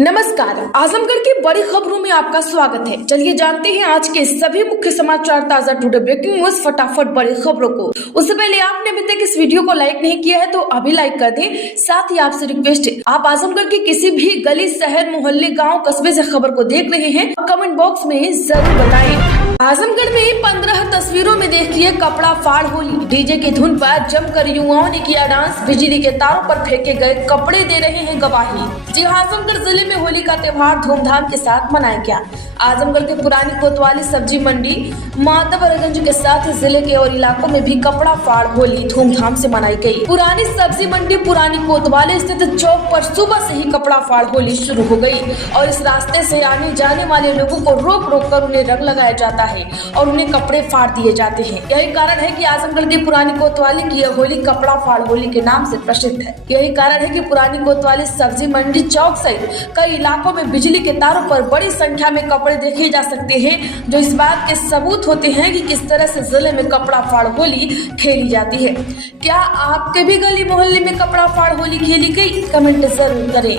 नमस्कार, आजमगढ़ की बड़ी खबरों में आपका स्वागत है। चलिए जानते हैं आज के सभी मुख्य समाचार, ताजा टुडे ब्रेकिंग न्यूज। फटाफट बड़ी खबरों को। उससे पहले आपने अभी तक इस वीडियो को लाइक नहीं किया है तो अभी लाइक कर दें। साथ ही आपसे रिक्वेस्ट है, आप आजमगढ़ के किसी भी गली, शहर, मोहल्ले, गाँव, कस्बे से खबर को देख रहे हैं, कमेंट बॉक्स में जरूर बताएं। आजमगढ़ में 15 तस्वीरों में देखिए कपड़ा फाड़ होली। डीजे की धुन पर जमकर युवाओं ने किया डांस, बिजली के तारों पर फेंके गए कपड़े दे रहे हैं गवाही। जी आजमगढ़ जिले में होली का त्योहार धूमधाम के साथ मनाया गया। आजमगढ़ के पुरानी कोतवाली सब्जी मंडी, माधवगंज के साथ जिले के और इलाकों में भी कपड़ा फाड़ होली धूमधाम से मनाई गई। पुरानी सब्जी मंडी, पुरानी कोतवाली स्थित चौक पर सुबह से ही कपड़ा फाड़ होली शुरू हो गई और इस रास्ते से आने जाने वाले लोगों को रोक रोक कर उन्हें रंग लगाया जाता है और उन्हें कपड़े फाड़ दिए जाते हैं। यही कारण है कि आजमगढ़ की पुरानी कोतवाली की यह होली कपड़ा फाड़ होली के नाम से प्रसिद्ध है। यही कारण है कि पुरानी कोतवाली सब्जी मंडी चौक सहित कई इलाकों में बिजली के तारों पर बड़ी संख्या में कपड़े देखे जा सकते हैं, जो इस बात के सबूत होते हैं कि किस तरह से जिले में कपड़ा फाड़ होली खेली जाती है। क्या आपके भी गली मोहल्ले में कपड़ा फाड़ होली खेली गई? कमेंट जरूर करें।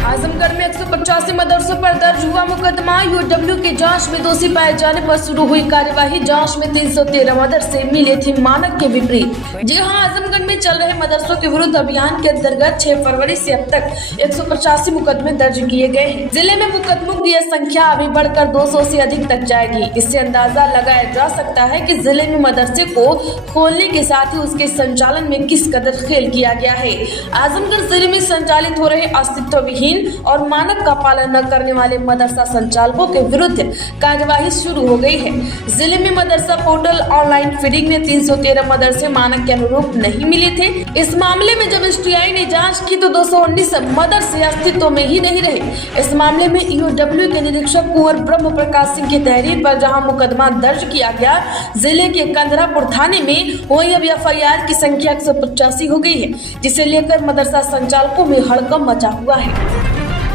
आजमगढ़ में 185 मदरसों पर दर्ज हुआ मुकदमा। यूडब्ल्यू की जांच में दोषी पाए जाने पर शुरू हुई कार्यवाही। जांच में 313 मदरसे मिले थे मानक के विपरीत। जी हां, आजमगढ़ में चल रहे मदरसों के विरुद्ध अभियान के अंतर्गत 6 फरवरी से अब तक 185 मुकदमे दर्ज किए गए हैं। जिले में मुकदमों की यह संख्या अभी बढ़कर 200 से अधिक तक जाएगी। इससे अंदाजा लगाया जा सकता है कि जिले में मदरसे को खोलने के साथ ही उसके संचालन में किस कदर खेल किया गया है। आजमगढ़ जिले में संचालित हो रहे अस्तित्व विहीन और मानक का पालन न करने वाले मदरसा संचालकों के विरुद्ध कार्यवाही शुरू हो गई है। जिले में मदरसा पोर्टल ऑनलाइन फीडिंग में 313 मदरसे मानक के अनुरूप नहीं मिले थे। इस मामले में जब STI ने जांच की तो 219 मदरसे अस्तित्व में ही नहीं रहे। इस मामले में यूडब्ल्यू के निरीक्षक कुंवर ब्रह्म प्रकाश सिंह की तहरीर पर जहां मुकदमा दर्ज किया गया, जिले के कंदरापुर थाने में वहीं अब FIR की संख्या 185 हो गई है, जिसे लेकर मदरसा संचालकों में हड़कंप मचा हुआ है।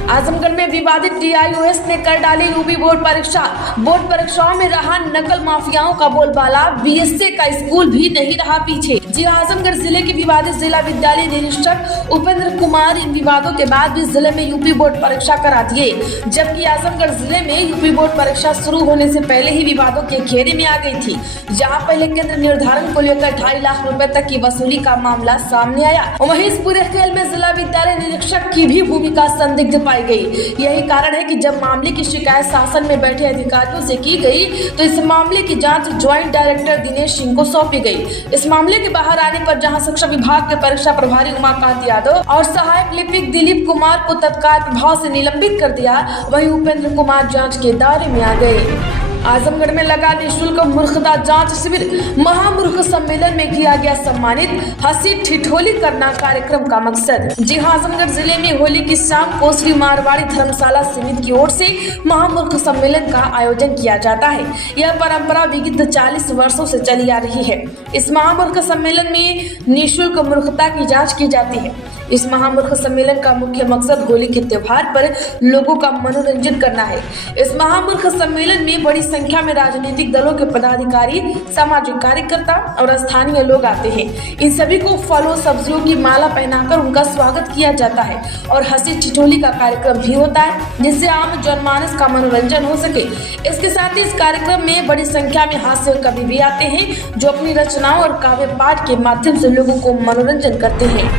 आजमगढ़ में विवादित DIOS ने कर डाली यूपी बोर्ड परीक्षा। बोर्ड परीक्षाओं में रहा नकल माफियाओं का बोलबाला, BSA का स्कूल भी नहीं रहा पीछे। जी आजमगढ़ जिले के विवादित जिला विद्यालय निरीक्षक उपेंद्र कुमार इन विवादों के बाद भी जिले में यूपी बोर्ड परीक्षा करा दिए, जबकि आजमगढ़ जिले में यूपी बोर्ड परीक्षा शुरू होने से पहले ही विवादों के घेरे में आ गई थी। जहाँ पहले केंद्र निर्धारण को लेकर 2.5 लाख रुपए तक की वसूली का मामला सामने आया, वहीं इस पूरे खेल में जिला विद्यालय निरीक्षक की भी भूमिका संदिग्ध पाई गई। यही कारण है कि जब मामले की शिकायत शासन में बैठे अधिकारियों से की गई तो इस मामले की जांच ज्वाइंट डायरेक्टर दिनेश सिंह को सौंपी गई। इस मामले के बाहर आने पर जहां शिक्षा विभाग के परीक्षा प्रभारी उमाकांत यादव और सहायक लिपिक दिलीप कुमार को तत्काल प्रभाव से निलंबित कर दिया, वहीं उपेंद्र कुमार जांच के दायरे में आ गए। आजमगढ़ में लगा निःशुल्क मूर्खता जांच शिविर। महामूर्ख सम्मेलन में किया गया सम्मानित। हंसी ठिठोली करना कार्यक्रम का मकसद। जी हां, आजमगढ़ जिले में होली की शाम को श्री मारवाड़ी धर्मशाला समिति की ओर से महामूर्ख सम्मेलन का आयोजन किया जाता है। यह परंपरा विगत 40 वर्षों से चली आ रही है। इस महामूर्ख सम्मेलन में निःशुल्क मूर्खता की जाँच की जाती है। इस महामूर्ख सम्मेलन का मुख्य मकसद होली के त्योहार पर लोगों का मनोरंजन करना है। इस महामूर्ख सम्मेलन में बड़ी संख्या में राजनीतिक दलों के पदाधिकारी, सामाजिक कार्यकर्ता और स्थानीय लोग आते हैं। इन सभी को फलों सब्जियों की माला पहनाकर उनका स्वागत किया जाता है और हंसी ठिठोली का कार्यक्रम भी होता है, जिससे आम जनमानस का मनोरंजन हो सके। इसके साथ ही इस कार्यक्रम में बड़ी संख्या में हास्य कवि भी आते हैं, जो अपनी रचनाओं और काव्य पाठ के माध्यम से लोगों को मनोरंजन करते हैं।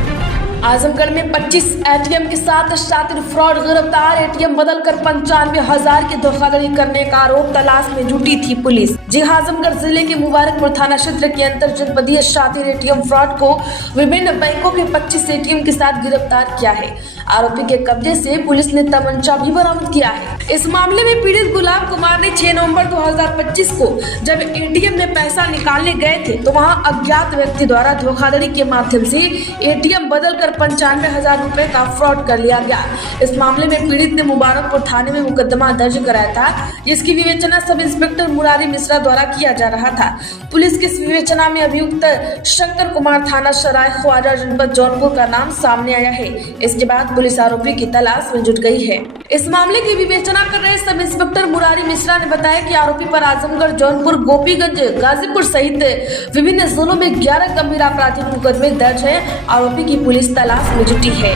आजमगढ़ में 25 ATM के साथ शातिर फ्रॉड गिरफ्तार। ATM बदलकर 95,000 की धोखाधड़ी करने का आरोप, तलाश में जुटी थी पुलिस। जी आजमगढ़ जिले के मुबारकपुर थाना क्षेत्र के अंतर जनपदीय शातिर ATM फ्रॉड को विभिन्न बैंकों के 25 ATM के साथ गिरफ्तार किया है। आरोपी के कब्जे से पुलिस ने तमंचा भी बरामद किया है। इस मामले में पीड़ित गुलाब कुमार ने 6 नवंबर 2025 को जब ATM में पैसा निकालने गए थे तो वहां अज्ञात व्यक्ति द्वारा धोखाधड़ी के माध्यम से ATM बदलकर 95,000 रुपए का फ्रॉड कर लिया गया। इस मामले में पीड़ित ने मुबारकपुर थाने में मुकदमा दर्ज कराया था, जिसकी विवेचना सब इंस्पेक्टर मुरारी मिश्रा द्वारा किया जा रहा था। पुलिस की इस विवेचना में अभियुक्त शंकर कुमार थाना सराय ख्वाजा जनपद जौनपुर का नाम सामने आया है। इसके बाद पुलिस आरोपी की तलाश में जुट गई है। इस मामले की विवेचना कर रहे सब इंस्पेक्टर मुरारी मिश्रा ने बताया कि आरोपी पर आजमगढ़, जौनपुर, गोपीगंज, गाजीपुर सहित विभिन्न जिलों में 11 गंभीर आपराधिक मुकदमे दर्ज है। आरोपी की पुलिस तलाश में जुटी है।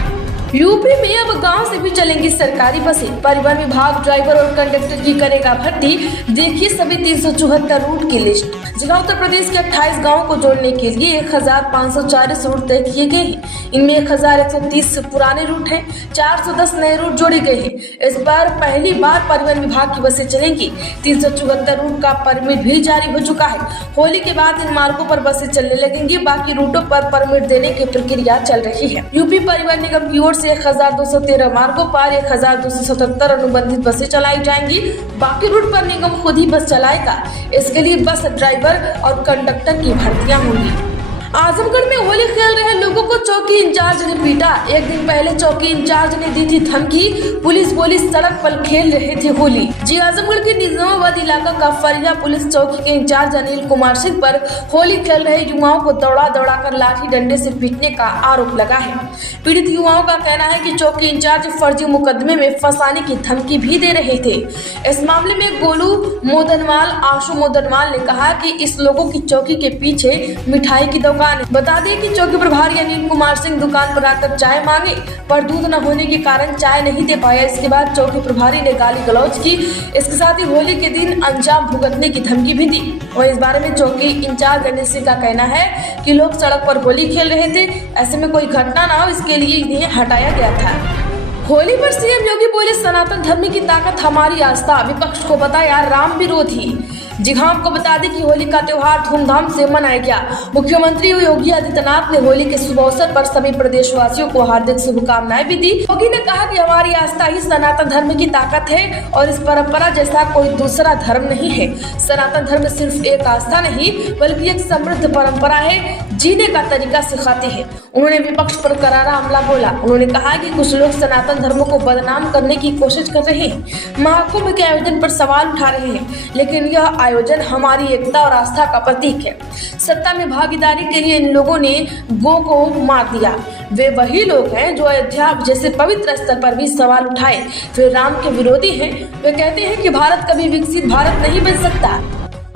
यूपी में अब गांव से भी चलेंगी सरकारी बसें। परिवहन विभाग ड्राइवर और कंडक्टर की करेगा भर्ती। देखिए सभी 374 रूट की लिस्ट। जिला उत्तर प्रदेश के 28 गांवों को जोड़ने के लिए 1540 रूट तय किए गए हैं। इनमें 1130 पुराने रूट हैं, 410 नए रूट जोड़े गए हैं। इस बार पहली बार परिवहन विभाग की बसें चलेंगी। 374 रूट का परमिट भी जारी हो चुका है। होली के बाद इन मार्गों पर बसें चलने लगेंगी। बाकी रूटों पर परमिट देने की प्रक्रिया चल रही है। यूपी परिवहन निगम की ओर से 1213 मार्गों पर 1277 अनुबंधित बसें चलाई जाएंगी। बाकी रूट पर निगम खुद ही बस चलाएगा। इसके लिए बस ड्राइवर और कंडक्टर की भर्तियां होंगी। आजमगढ़ में होली खेल रहे लोगों को चौकी इंचार्ज ने पीटा। एक दिन पहले चौकी इंचार्ज ने दी थी धमकी। पुलिस बोली सड़क पर खेल रहे थे होली। जी आजमगढ़ के निजामाबाद इलाका का फरिया पुलिस चौकी के इंचार्ज अनिल कुमार सिंह पर होली खेल रहे युवाओं को दौड़ा कर लाठी डंडे से पीटने का आरोप लगा है। पीड़ित युवाओं का कहना है कि चौकी इंचार्ज फर्जी मुकदमे में फंसाने की धमकी भी दे रहे थे। इस मामले में गोलू मोदनवाल आशु मोदनवाल ने कहा कि इस लोगों की चौकी के पीछे मिठाई की बता दें कि चौकी प्रभारी अनिल कुमार सिंह दुकान पर आकर चाय मांगे, पर दूध न होने के कारण चाय नहीं दे पाया। इसके बाद चौकी प्रभारी ने गाली गलौज की। इसके साथ ही होली के दिन अंजाम भुगतने की धमकी भी दी। और इस बारे में चौकी इंचार्ज गणेश सिंह का कहना है कि लोग सड़क पर होली खेल रहे थे, ऐसे में कोई घटना न हो इसके लिए इन्हें हटाया गया था। होली पर सीएम योगी बोले सनातन धर्म की ताकत हमारी आस्था। विपक्ष को बताया राम विरोधी। जी हाँ, आपको बता दें कि होली का त्योहार धूमधाम से मनाया गया। मुख्यमंत्री योगी आदित्यनाथ ने होली के शुभ अवसर पर सभी प्रदेशवासियों को हार्दिक शुभकामनाएं भी दी। योगी ने कहा कि हमारी आस्था ही सनातन धर्म की ताकत है और इस परंपरा जैसा कोई दूसरा धर्म नहीं है। सनातन धर्म सिर्फ एक आस्था नहीं बल्कि एक समृद्ध परंपरा है, जीने का तरीका सिखाती है। उन्होंने विपक्ष पर करारा हमला बोला। उन्होंने कहा कि कुछ लोग सनातन धर्म को बदनाम करने की कोशिश कर रहे हैं, महाकुंभ के आयोजन पर सवाल उठा रहे हैं, लेकिन यह आयोजन हमारी एकता और आस्था का प्रतीक है। सत्ता में भागीदारी के लिए इन लोगों ने गौ को मार दिया। वे वही लोग हैं जो अयोध्या जैसे पवित्र स्थल पर भी सवाल उठाए। वे राम के विरोधी हैं। वे कहते हैं कि भारत कभी विकसित भारत नहीं बन सकता।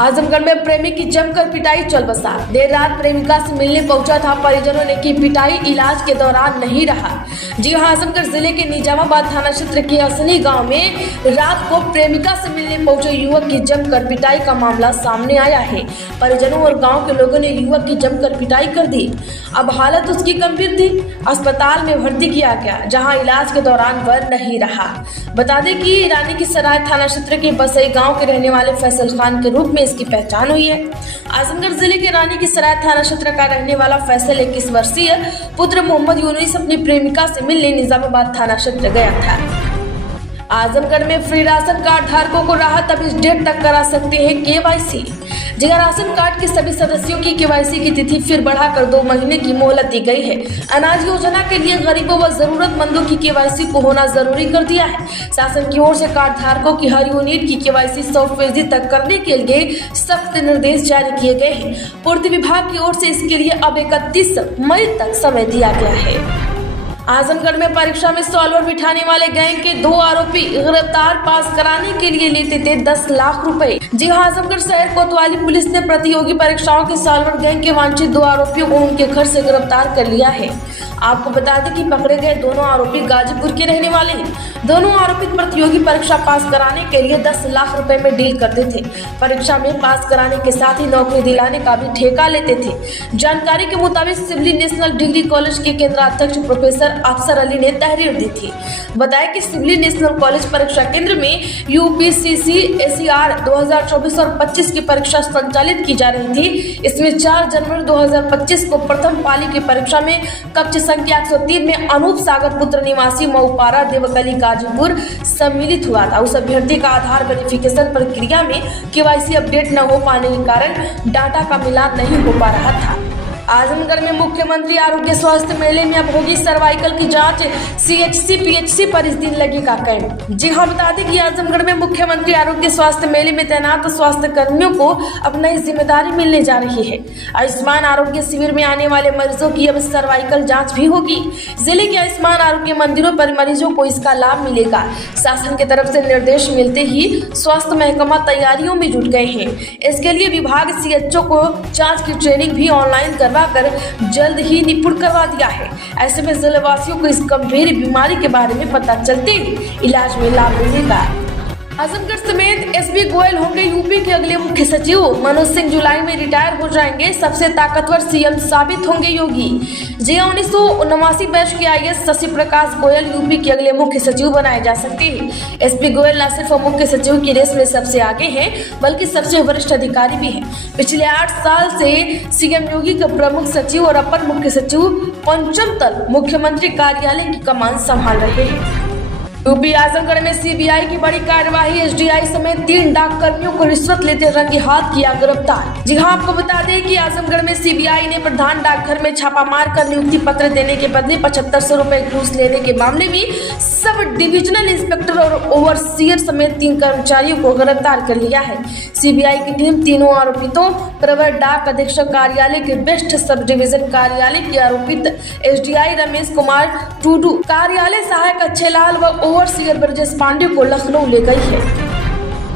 आजमगढ़ में प्रेमी की जमकर पिटाई चल बसा। देर रात प्रेमिका से मिलने पहुंचा था, परिजनों ने की पिटाई, इलाज के दौरान नहीं रहा। जी हां, आजमगढ़ जिले के निजामाबाद थाना क्षेत्र के असनी गांव में रात को प्रेमिका से मिलने पहुंचे युवक की जमकर पिटाई का मामला सामने आया है। परिजनों और गांव के लोगों ने युवक की जमकर पिटाई कर दी। अब हालत उसकी गंभीर थी। अस्पताल में भर्ती किया गया, जहाँ इलाज के दौरान वह नहीं रहा। बता दें कि रानी की सराय थाना क्षेत्र के बसई गाँव के रहने वाले फैसल खान के रूप में इसकी पहचान हुई है। आजमगढ़ जिले के रानी की सराय थाना क्षेत्र का रहने वाला फैसल 21 वर्षीय पुत्र मोहम्मद यूनुस अपनी प्रेमिका से मिलने निजामाबाद थाना क्षेत्र गया था। आजमगढ़ में फ्री राशन कार्ड धारकों को राहत, अब इस डेट तक करा सकते हैं केवाईसी। जगह राशन कार्ड के सभी सदस्यों की केवाईसी की तिथि फिर बढ़ाकर 2 महीने की मोहलत दी गई है। अनाज योजना के लिए गरीबों व जरूरतमंदों की केवाईसी को होना जरूरी कर दिया है। शासन की ओर से कार्ड धारकों की हर यूनिट की केवाईसी 100% तक करने के लिए सख्त निर्देश जारी किए गए हैं। पूर्ति विभाग की ओर से इसके लिए अब 31 मई तक समय दिया गया है। आजमगढ़ में परीक्षा में सॉल्वर बिठाने वाले गैंग के 2 आरोपी गिरफ्तार। पास कराने के लिए लेते थे 10 लाख रुपए। जी हां, आजमगढ़ शहर कोतवाली पुलिस ने प्रतियोगी परीक्षाओं के सॉल्वर गैंग के वांछित 2 आरोपियों को उनके घर से गिरफ्तार कर लिया है। आपको बता दें कि पकड़े गए दोनों आरोपी गाजीपुर के रहने वाले हैं। दोनों आरोपी प्रतियोगी परीक्षा पास कराने के लिए 10 लाख रुपए में डील करते थे। परीक्षा में पास कराने के साथ ही नौकरी दिलाने का भी ठेका लेते थे। जानकारी के मुताबिक सिवली नेशनल डिग्री कॉलेज के केंद्राध्यक्ष प्रोफेसर अफसर अली ने तहरीर दी थी। बताया कि सिवली नेशनल कॉलेज परीक्षा केंद्र में यूपीसीसी एसीआर 2024 और 25 की परीक्षा संचालित की जा रही थी। इसमें 4 जनवरी 2025 को प्रथम पाली की परीक्षा में कक्ष संख्या 103 में अनूप सागर पुत्र निवासी मऊपारा देवकली गाजीपुर सम्मिलित हुआ था। उस अभ्यर्थी का आधार वेरिफिकेशन प्रक्रिया में केवाईसी अपडेट न हो पाने के कारण डाटा का मिलान नहीं हो पा रहा था। आजमगढ़ में मुख्यमंत्री आरोग्य स्वास्थ्य मेले में अब होगी सर्वाइकल की जांच। सीएचसी पीएचसी पर इस दिन लगेगा कैंप। जी हां, बता दें कि आजमगढ़ में मुख्यमंत्री आरोग्य स्वास्थ्य मेले में तैनात स्वास्थ्य कर्मियों को अब नई जिम्मेदारी मिलने जा रही है। आयुष्मान आरोग्य शिविर में आने वाले मरीजों की अब सर्वाइकल जाँच भी होगी। जिले के आयुष्मान आरोग्य मंदिरों पर मरीजों को इसका लाभ मिलेगा। शासन की तरफ से निर्देश मिलते ही स्वास्थ्य महकमा तैयारियों में जुट गए हैं। इसके लिए विभाग सीएचओ को जाँच की ट्रेनिंग भी ऑनलाइन करवाकर जल्द ही निपुण करवा दिया है। ऐसे में जिलेवासियों को इस गंभीर बीमारी के बारे में पता चलते ही इलाज में लाभ मिलेगा। आजमगढ़ समेत एसबी गोयल होंगे यूपी के अगले मुख्य सचिव। मनोज सिंह जुलाई में रिटायर हो जाएंगे। सबसे ताकतवर सीएम साबित होंगे योगी। जी 1979 बैच के आईएएस शशि प्रकाश गोयल यूपी के अगले मुख्य सचिव बनाए जा सकते हैं। एसपी गोयल न सिर्फ मुख्य सचिव की रेस में सबसे आगे हैं, बल्कि सबसे वरिष्ठ अधिकारी भी हैं। पिछले 8 साल से सीएम योगी के प्रमुख सचिव और अपर मुख्य सचिव पंचम तल मुख्यमंत्री कार्यालय की कमान संभाल रहे हैं। यूपी आजमगढ़ में सीबीआई की बड़ी कार्यवाही। एसडीआई समेत 3 डाक कर्मियों को रिश्वत लेते रंगे हाथ किया गिरफ्तार। जी हां, आपको बता दें कि आजमगढ़ में सीबीआई ने प्रधान डाकघर में छापा मारकर नियुक्ति पत्र देने के बदले 7500 रुपए घूस लेने के मामले में सब डिविजनल इंस्पेक्टर और ओवरसीयर समेत 3 कर्मचारियों को गिरफ्तार कर लिया है। सीबीआई की टीम तीनों आरोपितों प्रवर डाक अधीक्षक कार्यालय के बेस्ट सब डिवीजन कार्यालय के आरोपित एसडीआई रमेश कुमार टूडू, कार्यालय सहायक अच्छे लाल व ओवरसीयर ब्रजेश पांडे को लखनऊ ले गई है।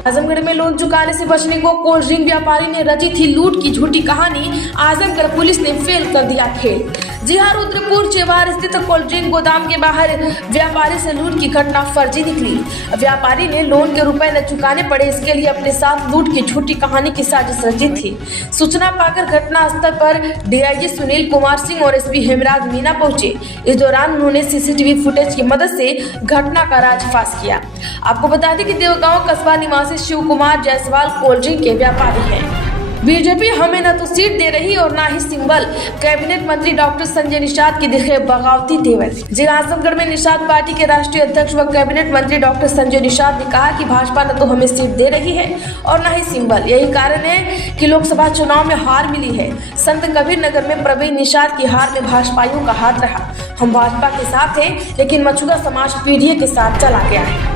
आजमगढ़ में लोन चुकाने से बचने को कोल्ड ड्रिंक व्यापारी ने रची थी लूट की झूठी कहानी। आजमगढ़ पुलिस ने फेल कर दिया खेल। जी हां, रुद्रपुर चेवार स्थित कोल्ड ड्रिंक गोदाम के बाहर व्यापारी से लूट की घटना फर्जी निकली। व्यापारी ने लोन के रुपए न चुकाने पड़े, इसके लिए अपने साथ लूट की झूठी कहानी की साजिश रची थी। सूचना पाकर घटनास्थल पर डीआईजी सुनील कुमार सिंह और एसपी हेमराज मीना पहुंचे। इस दौरान उन्होंने सीसीटीवी फुटेज की मदद से घटना का राजफाश किया। आपको बता दें कि देवगांव कस्बा निवासी शिव कुमार जायसवाल कोल्ड ड्रिंक के व्यापारी हैं। बीजेपी हमें न तो सीट दे रही और न ही सिंबल। कैबिनेट मंत्री डॉक्टर संजय निषाद की दिखे बगावती तेवर। जी आजमगढ़ में निषाद पार्टी के राष्ट्रीय अध्यक्ष व कैबिनेट मंत्री डॉक्टर संजय निषाद ने कहा कि भाजपा न तो हमें सीट दे रही है और न ही सिंबल। यही कारण है कि लोकसभा चुनाव में हार मिली है। संत कबीर नगर में प्रवीण निषाद की हार में भाजपाइयों का हाथ रहा। हम भाजपा के साथ हैं, लेकिन मछुआ समाज पीढ़ी के साथ चला गया है।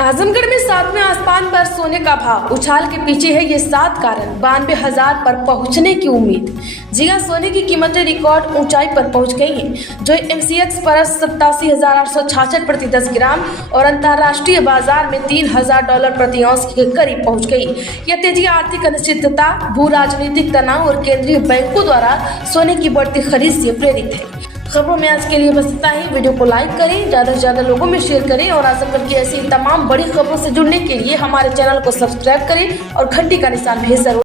आजमगढ़ में 7वें आसमान पर सोने का भाव। उछाल के पीछे है ये 7 कारण। 92,000 पर पहुंचने की उम्मीद। जी हां, सोने की कीमतें रिकॉर्ड ऊंचाई पर पहुंच गई हैं, जो एमसीएक्स पर 87,866 प्रति 10 ग्राम और अंतर्राष्ट्रीय बाजार में $3,000 प्रति औंस के करीब पहुंच गई। यह तेजी आर्थिक अनिश्चितता, भू राजनीतिक तनाव और केंद्रीय बैंकों द्वारा सोने की बढ़ती खरीद से प्रेरित है। खबरों में आज के लिए बस इतना ही। वीडियो को लाइक करें, ज्यादा से ज्यादा लोगों में शेयर करें और आजमगढ़ की ऐसी तमाम बड़ी खबरों से जुड़ने के लिए हमारे चैनल को सब्सक्राइब करें और घंटी का निशान भी जरूर